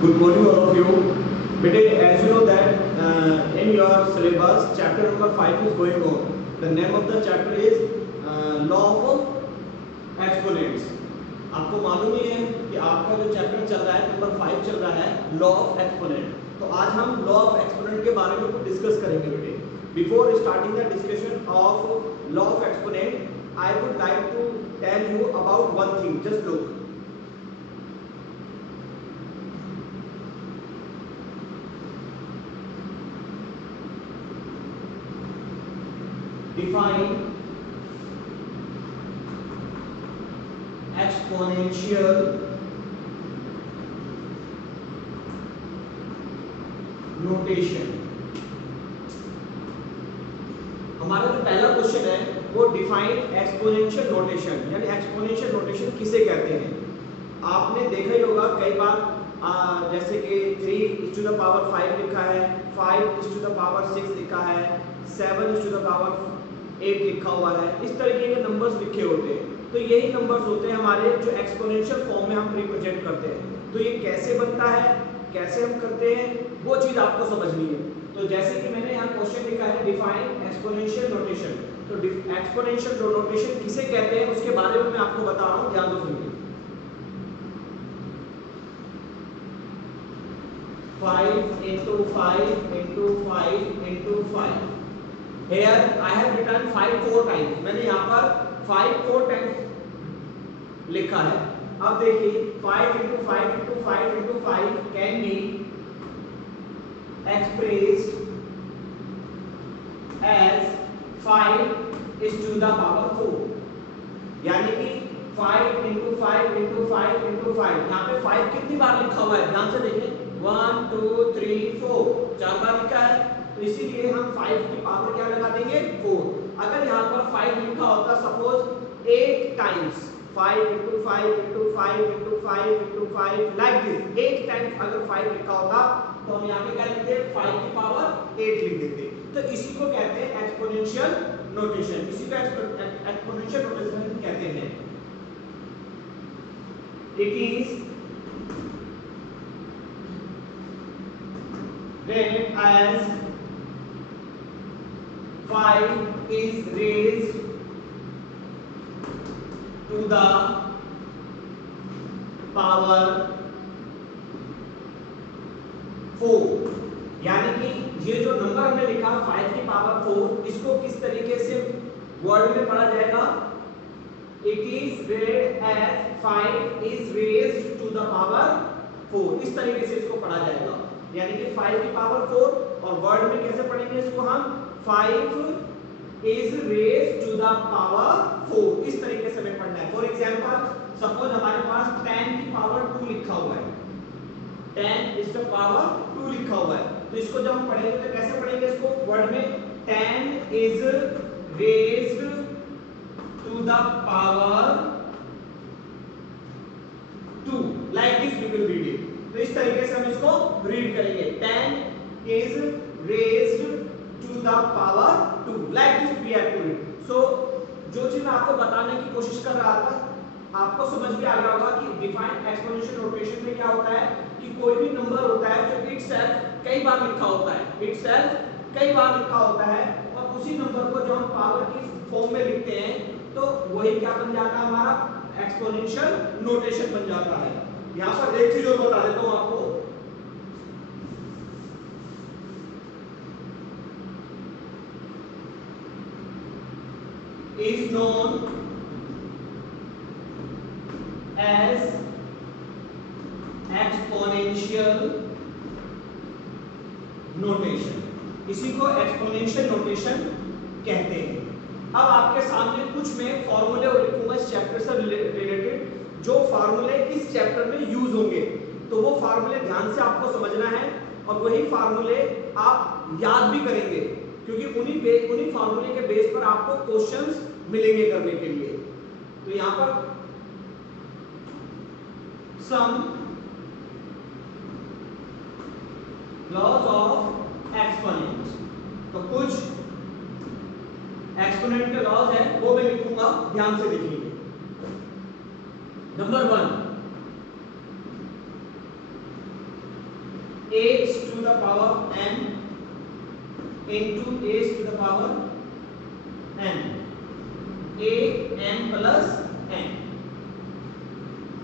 Good morning all of you. Bete, as you know that in your syllabus chapter number 5 is going on. The name of the chapter is law of exponents. आपको मालूम ही है कि आपका जो chapter चल रहा है number 5 चल रहा है लॉ ऑफ एक्सपोनेंट. तो आज हम लॉ ऑफ एक्सपोनेंट के बारे में कुछ डिस्कस करेंगे बेटे. Before starting the discussion of law of exponent I would like to tell you about one thing. Just look. Define exponential notation. हमारा जो पहला क्वेश्चन है वो डिफाइन एक्सपोनेंशियल नोटेशन, यानी एक्सपोनेंशियल नोटेशन किसे कहते हैं. आपने देखा ही होगा कई बार जैसे कि 3 टू द पावर 5 लिखा है, 5 टू द पावर 6 लिखा है, 7 टू द पावर 8 लिखा हुआ है. इस तरीके के नंबर्स लिखे होते हैं. तो यही नंबर्स होते हैं हमारे जो एक्सपोनेंशियल फॉर्म में हम रिप्रेजेंट करते हैं. तो ये कैसे बनता है, कैसे हम करते हैं, वो चीज आपको समझनी है. तो जैसे कि मैंने यहाँ क्वेश्चन लिखा है डिफाइन एक्सपोनेंशियल नोटेशन. तो एक्सपोनेंशियल नोटेशन किसे कहते हैं उसके बारे में मैं आपको बता रहा हूँ, ध्यान दो सुनिए. 5 into 5 into 5 into 5. Here I have written 5 4 times. मैंने यहाँ पर 5 4 times लिखा है. अब देखिए 5 into 5 into 5 into 5 can be expressed as 5 is to the power 4. यानी कि 5 into 5 into 5 into 5. यहाँ पे 5 कितनी बार लिखा हुआ है, ध्यान से देखिए. 1 2 3 4 4 बार लिखा है. तो इसीलिए हम 5 की पावर क्या लगा देंगे 4. अगर यहाँ पर 5 लिखा होता suppose 8 times 5 into 5 into 5 into 5 into 5 like this 8 times अगर 5 लिखा होता तो हम यहाँ पे क्या लिखते 5 की पावर 8 लिख देते. तो इसी को कहते हैं एक्सपोनेंशियल नोटेशन. इसी को एक्सपोनेंशियल नोटेशन कहते हैं. It is written as 5 is raised to the power 4. यानी कि ये जो नंबर हमने लिखा 5 की पावर 4, इसको किस तरीके से वर्ड में पढ़ा जाएगा. It is read as 5 is raised to the power 4. इस तरीके से इसको पढ़ा जाएगा. यानी कि 5 की पावर 4 और वर्ड में कैसे पढ़ेंगे इसको हम 5 is raised to the power 4. इस तरीके से हमें पढ़ना है. फॉर एग्जांपल सपोज हमारे पास 10 की पावर 2 लिखा हुआ है. 10 is the power 2 लिखा हुआ है. तो इसको जब हम पढ़ेंगे तो कैसे पढ़ेंगे इसको वर्ड में 10 is raised to the power 2 like this we will read it. तो इस तरीके से हम इसको रीड करेंगे. 10 is raised to the power 2 like this we have to read. So जो चीज मैं आपको बताने की कोशिश कर रहा था आपको समझ में आ गया होगा कि डिफाइन एक्सपोनेंशियल नोटेशन में क्या होता है कि कोई भी नंबर होता है जो इटसेल्फ कई बार लिखा होता है. इटसेल्फ कई बार लिखा होता है और उसी नंबर को जो हम पावर की फॉर्म में लिखते हैं तो वही क्या बन जाता है हमारा एक्सपोनेंशियल नोटेशन बन जाता है. यहाँ पर एक चीज और बता देता हूं आपको. is known as exponential notation. इसी को एक्सपोनेंशियल नोटेशन कहते हैं. अब आपके सामने कुछ मैं फॉर्मूले और लिखूंगा इस चैप्टर से रिलेटेड जो फार्मूले इस चैप्टर में यूज होंगे. तो वो फार्मूले ध्यान से आपको समझना है और वही फार्मूले आप याद भी करेंगे क्योंकि उन्हीं फार्मूले के बेस पर आपको क्वेश्चंस मिलेंगे करने के लिए. तो यहां पर सम लॉज ऑफ एक्सपोनेंट. तो कुछ एक्सपोनेंट के लॉज है वो मैं लिखूंगा, ध्यान से देखिए. Number 1 h to the power n into h to the power n, a n plus n.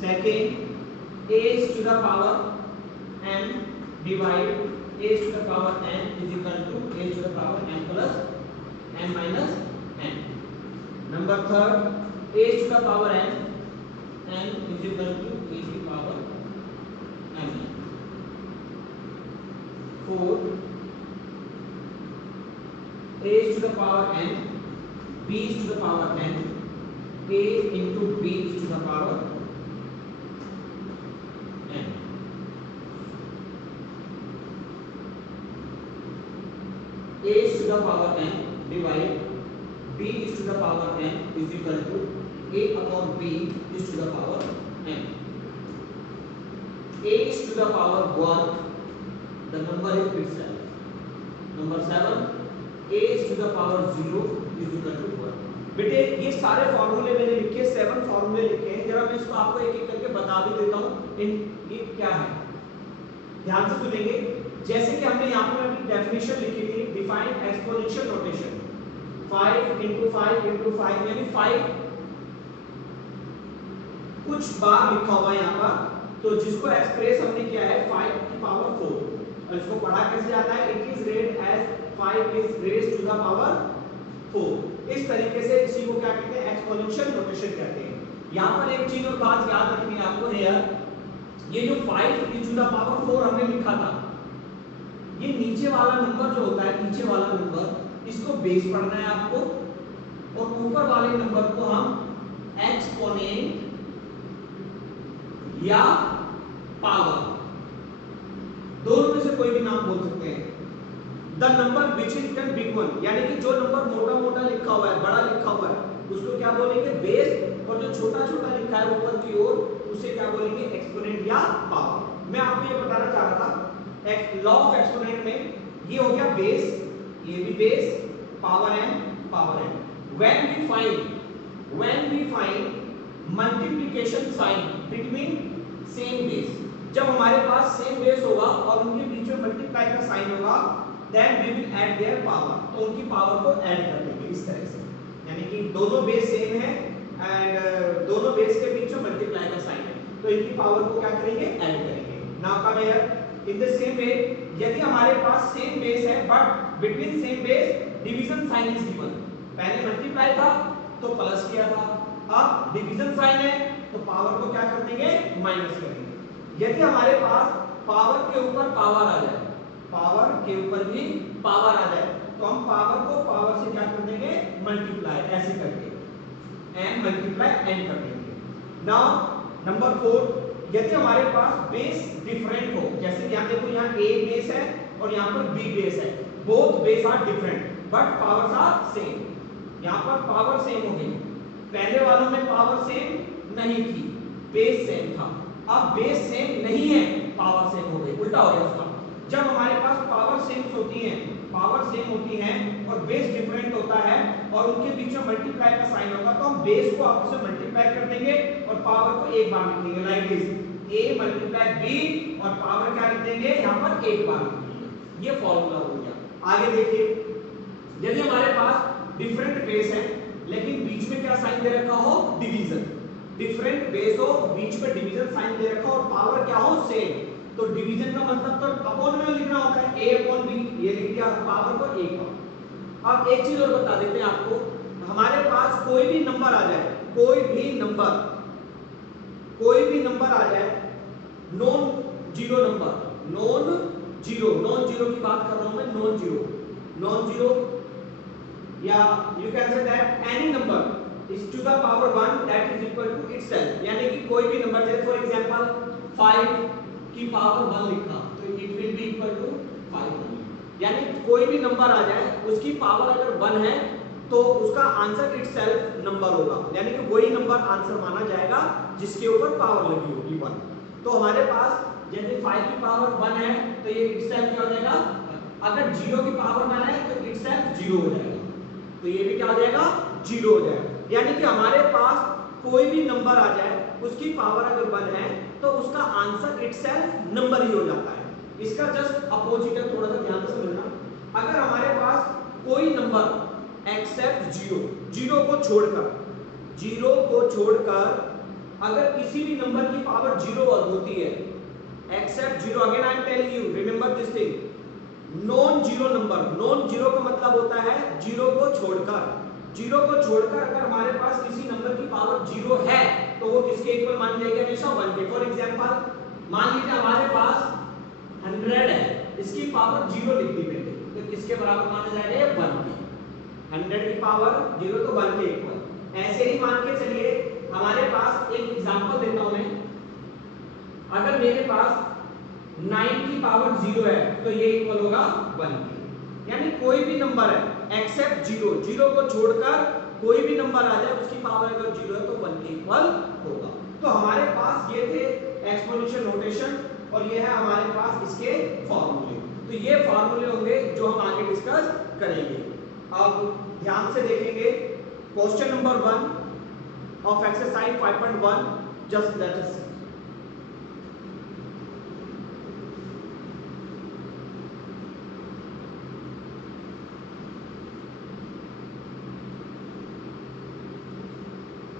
Second, h to the power n divide h to the power n is equal to h to the power n plus n minus n. Number third, h to the power n is equal to h to the power n. Fourth, h to the power n, b to the power n, a into b to the power n. A to the power n divide b to the power n is equal to a upon b is to the power n. A to the power 1, the number is itself. Number 7, a to the power 0 is equal to 1. बेटे ये सारे फॉर्मूले मैंने लिखे, 7 फॉर्मूले लिखे हैं। जरा मैं इसको आपको एक एक करके बता भी देता हूँ ये क्या है, ध्यान से सुनेंगे। जैसे कि हमने यहाँ पर अभी डेफिनेशन लिखी थी, define exponential notation 5 into 5 into 5 यानी 5 कुछ बार लिखा हुआ है यहाँ पर, तो जिसको एक्सप्रेस हमने किया है 5 की पावर 4, और इसको पढ़ा कैसे जाता है, it is read as 5 is raised to the power 4। इस तरीके से इसी को क्या कहते हैं, एक्सपोनेंशियल नोटेशन कहते हैं। यहाँ पर एक चीज और बात याद रखनी है आपको है, ये जो 5 is to the power 4 हमने लिखा था, ये नीचे वाला नंबर जो होता है, नीचे वाला नंबर इसको बेस पढ़ना है आपको, और ऊपर वाले नंबर को हम एक्सपोनेंट या पावर, दोनों में से कोई भी नाम बोल सकते हैं। The number which is written big one, यानी कि जो नंबर मोटा मोटा लिखा हुआ है, बड़ा लिखा हुआ है, उसको क्या बोलेंगे, बेस, और जो छोटा छोटा लिखा है ऊपर की ओर उसे क्या बोलेंगे, एक्सपोनेंट या पावर। मैं आपको ये बताना चाह रहा था, लॉ ऑफ एक्सपोनेंट में ये हो गया बेस, ये भी base, power N, power N. When we find multiplication sign between same base, जब हमारे पास सेम बेस होगा और उनके बीच में मल्टीप्लाई का साइन होगा, then we will add their power, तो उनकी पावर को ऐड कर देंगे इस तरह से, यानी कि दोनों बेस सेम है एंड दोनों बेस के बीच में मल्टीप्लाई का साइन है, तो इनकी पावर को क्या करेंगे, ऐड करेंगे। Now come here, in the same way, यदि हमारे पास सेम बेस है but between same base division sign is given, पहले मल्टीप्लाई था तो प्लस किया था, अब डिवीजन साइन है तो पावर को क्या कर देंगे, माइनस करेंगे। यदि हमारे पास पावर के ऊपर पावर आ जाए, पावर के ऊपर भी पावर आ जाए, तो हम पावर को पावर से क्या कर देंगे, मल्टीप्लाई, ऐसे करके n मल्टीप्लाई n कर देंगे। नाउ नंबर 4, यदि हमारे पास बेस डिफरेंट हो, जैसे यहाँ देखो, यहाँ a बेस है और यहाँ पर b बेस है, both base are different but powers are same. यहाँ पर पावर सेम हो गई, पहले वालों में पावर सेम नहीं थी, बेस सेम था, अब बेस सेम नहीं है, पावर सेम हो गई, उल्टा हो गया उसका। जब हमारे पास पावर सेम होती है, पावर सेम होती है और बेस डिफरेंट होता है और उनके बीच में मल्टीप्लाई का साइन होगा, तो हम बेस को आपस में मल्टीप्लाई कर देंगे और पावर को एक बार लिख देंगे, like this, a multiply b, और पावर क्या लिख देंगे, यहाँ पर एक बार लिख देंगे। ये फॉर्मूला हो गया। आगे देखिए, यदि हमारे पास डिफरेंट बेस है लेकिन बीच में क्या साइन दे रखा हो, डिवीजन, डिफरेंट बेस हो, बीच में डिवीजन साइन दे रखा हो और पावर क्या हो, सेम, तो डिवीजन का मतलब तो अपॉन में लिखना होता है, a अपॉन b, ये लिख दिया, पावर को एक बार। अब एक चीज और बता देते हैं आपको, हमारे पास कोई भी नंबर आ जाए, कोई भी नंबर आ जाए, non zero number, non zero की बात कर रहा हूं मैं, नॉन जीरो, या you can say that any number is to the power 1 that is equal to itself, यानी कि कोई भी नंबर, जैसे फॉर एग्जांपल 5 की पावर 1 लिखा, तो it will be equal to 5, यानी कोई भी नंबर आ जाए उसकी पावर अगर 1 है तो उसका आंसर इटसेल्फ नंबर होगा, यानी कि वही नंबर आंसर माना जाएगा जिसके ऊपर पावर लगी होगी 1। तो हमारे पास यदि 5 की पावर 1 है तो ये इटसेल्फ क्या हो जाएगा, अगर 0 की पावर 1 है तो इटसेल्फ 0 हो जाएगा, तो ये भी क्या हो जाएगा, 0 हो जाएगा। यानी कि हमारे पास कोई भी नंबर आ जाए, उसकी पावर अगर 1 है तो उसका आंसर इटसेल्फ नंबर ही हो जाता है। इसका जस्ट अपोजिट है, थोड़ा सा ध्यान से समझना। अगर हमारे पास कोई नंबर एक्सेप्ट जीरो को छोड़कर अगर किसी भी नंबर की पावर जीरो होती है, except zero, again I am telling you, remember this thing, non zero number, non zero का मतलब होता है जीरो को छोड़कर अगर हमारे पास किसी नंबर की पावर जीरो है तो वो किसके इक्वल मान जाएगी, हमेशा 1 के। फॉर एग्जांपल मान लीजिए हमारे पास 100 है, इसकी पावर जीरो लिख दी मैंने, तो किसके बराबर माना जाएगा, 1 के। 100 की पावर जीरो तो 1 के इक्वल। ऐसे ही मान के चलिए हमारे पास एक एग्जांपल देता हूं मैं, अगर मेरे पास 9 की पावर जीरो है तो ये इक्वल होगा 1 के। यानी कोई भी नंबर है एक्सेप्ट जीरो को छोड़कर कोई भी नंबर आ जाए उसकी पावर अगर जीरो है तो 1 के इक्वल होगा। तो हमारे पास ये थे एक्सपोनेंशियल नोटेशन और ये है हमारे पास इसके फॉर्मूले। तो ये फॉर्मूले होंगे जो हम आगे डिस्कस करेंगे। अब ध्यान से देखेंगे question number 1 of exercise 5.1, just let us see.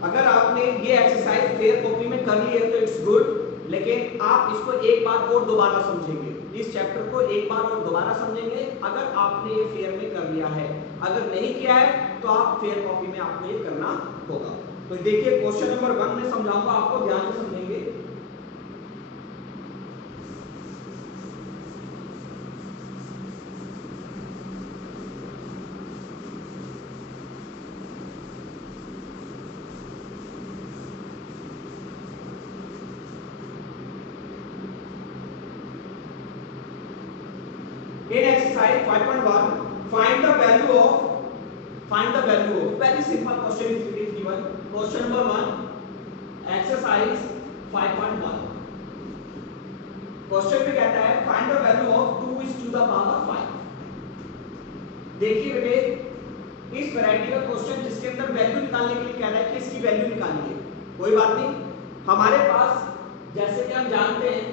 अगर आपने ये एक्सरसाइज फेयर कॉपी में कर ली है तो इट्स गुड, लेकिन आप इसको एक बार और दोबारा समझेंगे, इस चैप्टर को एक बार और दोबारा समझेंगे अगर आपने ये फेयर में कर लिया है। अगर नहीं किया है तो आप फेयर कॉपी में आपको ये करना होगा। तो देखिए क्वेश्चन नंबर 1 में समझाऊंगा आपको, ध्यान से समझेंगे। In exercise 5.1, find the value of very simple question is given. Question number 1, exercise 5.1. Question में कहता है find the value of 2 is to the power 5. देखिए बेटे इस वैरायटी का क्वेश्चन जिसके अंदर वैल्यू निकालने के लिए कह रहा है कि इसकी वैल्यू निकालिए। कोई बात नहीं, हमारे पास जैसे कि हम जानते हैं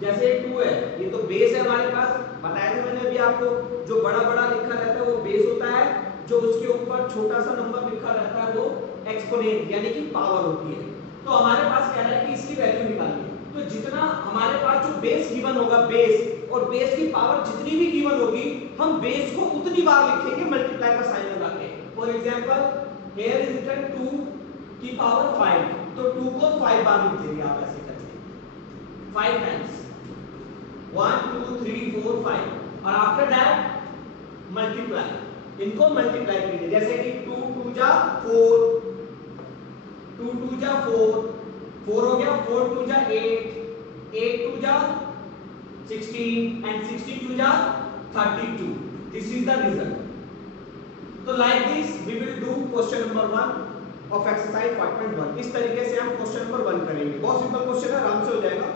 जैसे 2 है, ये तो बेस है हमारे पास, बताया था मैंने अभी आपको, जो बड़ा बड़ा लिखा रहता है वो बेस होता है, जो उसके ऊपर छोटा सा नंबर लिखा रहता है वो एक्सपोनेंट यानी कि पावर होती है। तो हमारे पास कह रहा है कि इसकी वैल्यू निकालिए। तो जितना हमारे पास जो बेस गिवन होगा, बेस और बेस की पावर जितनी भी गिवन होगी हम बेस को उतनी बार लिखेंगे मल्टीप्लाई का साइन लगा के। For example here is written 2 की पावर 5, तो 2 को 5 बार लिख देंगे आप ऐसे करके, 5 टाइम्स, 1 2 3 4 5, और आफ्टर दैट मल्टीप्लाई, इनको मल्टीप्लाई कीजिए। जैसे कि 2 2 जा 4, 2 2 जा 4, 4 हो गया, 4 2 जा 8, 8 2 जा 16 and 16 2 जा 32. This is the result. So like this we will do question number 1 of exercise 5.1. इस तरीके से हम क्वेश्चन नंबर 1 करेंगे। बहुत सिंपल क्वेश्चन है, आराम से हो जाएगा।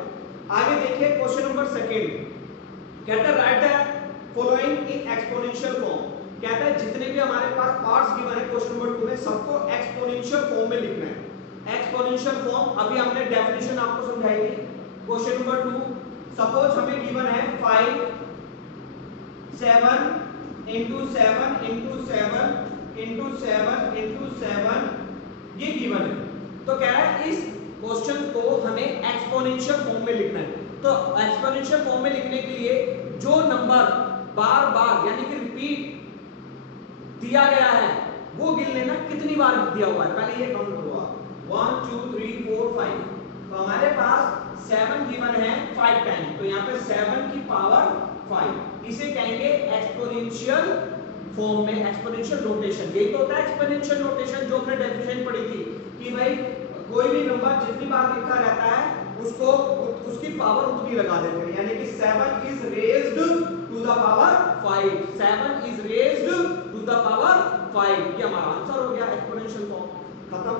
आगे देखिए क्वेश्चन नंबर 2 कहता है right the following in exponential form. कहता है जितने भी हमारे पास पार्ट्स गिवन है क्वेश्चन नंबर 2 में सबको एक्सपोनेंशियल फॉर्म में लिखना है। एक्सपोनेंशियल फॉर्म अभी हमने डेफिनेशन आपको समझाई थी। क्वेश्चन नंबर 2 सपोज हमें गिवन है 5 7 into 7 into 7 into 7 into 7 ये गिवन है। तो कह रहा है इस क्वेश्चन को हमें एक्सपोनेंशियल फॉर्म में लिखना है। तो एक्सपोनेंशियल फॉर्म में लिखने के लिए जो नंबर बार बार यानी कि रिपीट दिया गया है वो गिन लेना कितनी बार दिया हुआ है, पहले ये काउंट करो आप, 1 2 3 4 5। तो हमारे पास 7 गिवन है 5 टाइम, तो यहाँ पे 7 की पावर 5, इसे कहेंगे एक्सपोनेंशियल फॉर्म में, एक्सपोनेंशियल नोटेशन। यही तो होता है एक्सपोनेंशियल नोटेशन जो हमने डेफिनेशन पढ़ी थी कि भाई कोई भी नंबर जितनी बार लिखा रहता है उसको उसकी पावर उतनी लगा देते हैं, यानी कि 7 is raised to the power 5, 7 is raised to the power 5, ये हमारा आंसर हो गया एक्सपोनेंशियल फॉर्म, खत्म।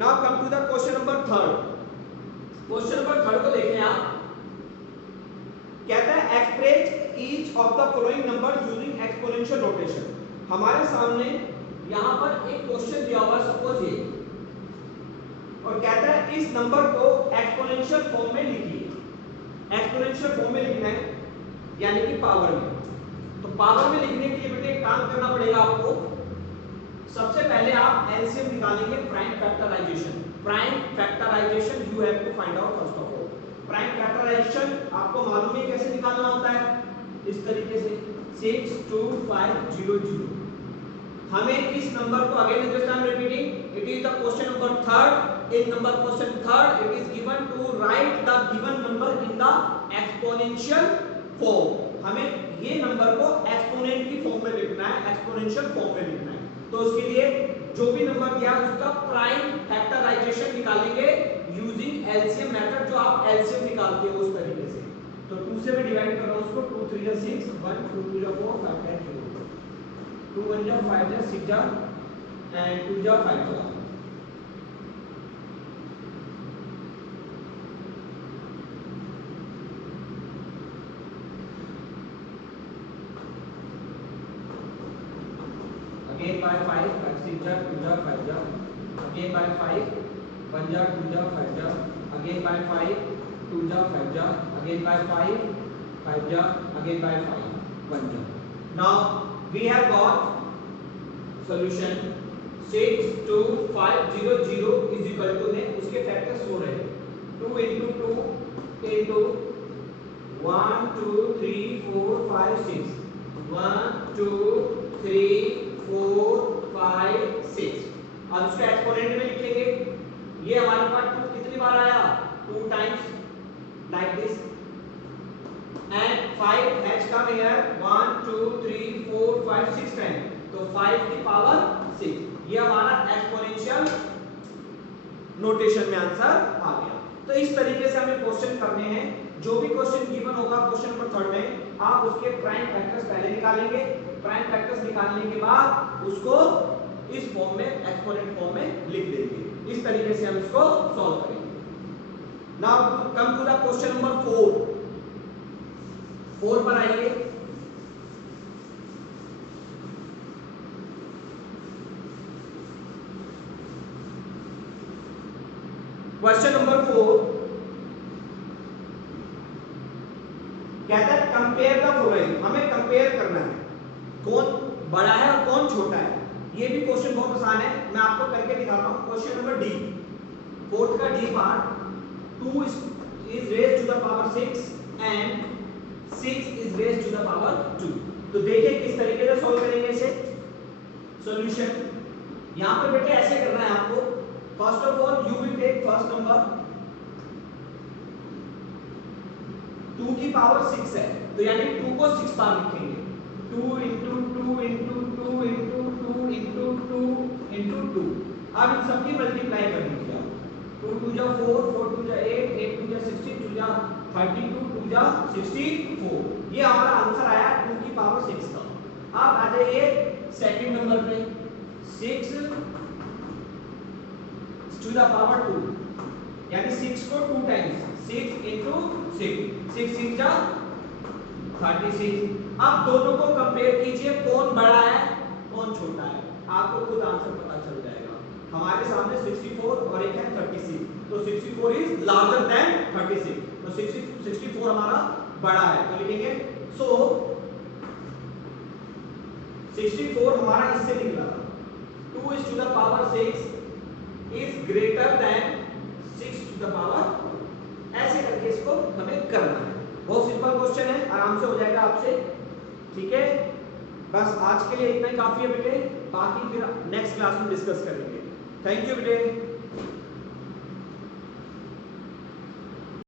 Now come to the question number 3। Question number 3 को देखें आप, कहता है express each of the following number using exponential notation. हमारे सामने यहां पर एक क्वेश्चन दिया हुआ सपोज ये, और कहता है इस नंबर को एक्सपोनेंशियल फॉर्म में लिखिए। एक्सपोनेंशियल फॉर्म में लिखना है यानी कि पावर में। तो पावर में लिखने के लिए बेटे एक काम करना पड़ेगा आपको। सबसे पहले आप एलसीएम निकालेंगे, prime factorisation. Prime factorisation you have to find out first of all. Prime factorisation आपको मालूम है कैसे निकालना होता है, इस तरीके से 62500। हमें इस नंबर को again this time repeating, it is the question number 3rd। in number question 3rd it is given to write the given number in the exponential form। हमें ये नंबर को एक्सपोनेंट की फॉर्म में लिखना है, एक्सपोनेंशियल फॉर्म में लिखना है। तो उसके लिए जो भी नंबर दिया है उसका प्राइम फैक्टराइजेशन निकालेंगे यूजिंग एलसीएम मेथड, जो आप एलसीएम निकालते हो उस तरीके से। तो 2 से मैं डिवाइड कर रहा हूं उसको, 2 3 6, 1 2 2 4 5 10 0, 2 1 5 6 and 2 5 again by 5 6 2 5 again by 5 1 2 5 again by 5 2 5 again by 5 5 again by 5 1। now we have got solution 62500 is equal to ने उसके फैक्टर्स हो रहे हैं 2 into 2 into 1 2 3 4 5 6 1 2 3 4 5 6। अब इसको एक्सपोनेंट में लिखेंगे। ये हमारे पास 2 कितनी बार आया, 2 times like this and 5 has come here 1 2 3 4 5 6 times, तो 5 की पावर 6। ये हमारा एक्सपोनेंशियल नोटेशन में आंसर आ गया। तो इस तरीके से हमें क्वेश्चन करने हैं। जो भी क्वेश्चन गिवन होगा क्वेश्चन नंबर 3rd में, आप उसके प्राइम फैक्टर्स पहले निकालेंगे। प्राइम फैक्टर्स निकालने के बाद उसको इस फॉर्म में, एक्सपोनेंट फॉर्म में लिख देंगे। इस तरीके से हम इसको सॉल्व करेंगे। Now come to the question number 4 पर आइए। क्वेश्चन नंबर 4 कहता है कंपेयर द फॉलोइंग। हमें कंपेयर करना है कौन बड़ा है और कौन छोटा है। ये भी क्वेश्चन बहुत आसान है, मैं आपको करके दिखाता हूं। क्वेश्चन नंबर डी, 4th का D part, 2 is raised to the power 6 and 6 is raised to the power 2। तो देखिए किस तरीके से सॉल्व करेंगे इसे। सॉल्यूशन यहां पे बेटे ऐसे करना है आपको। First of all you will take first number, 2 की पावर 6 है तो यानी 2 को 6 बार लिखेंगे। 2 into 2 into 2 into 2 into 2 into 2। अब इन सबकी मल्टीप्लाई कर लीजिए आप। 2 2 जा 4 4 2 जा 8 8 2 जा 16 2 जा 32 2 जा 64। ये हमारा आंसर आया 2 की पावर 6 का। अब आ जाइए सेकंड नंबर पे, 6 to the power 2 यानी 6 को 2 टाइम्स, 6 into 6 6 6 जा 36। अब दोनों को कंपेयर कीजिए, कौन बड़ा है कौन छोटा है, आपको खुद आंसर पता चल जाएगा। हमारे सामने 64 और एक है 36, तो 64 इज लार्जर देन 36, तो 64 हमारा बड़ा है। तो लिखेंगे सो 64 हमारा इससे निकला था, 2 is to the power 6 is greater than 6 to the power। ऐसे करके इसको हमें करना है। बहुत सिंपल क्वेश्चन है, आराम से हो जाएगा आपसे। ठीक है, बस आज के लिए इतना ही काफी है बेटे, बाकी फिर नेक्स्ट क्लास में डिस्कस करेंगे। थैंक यू बेटे।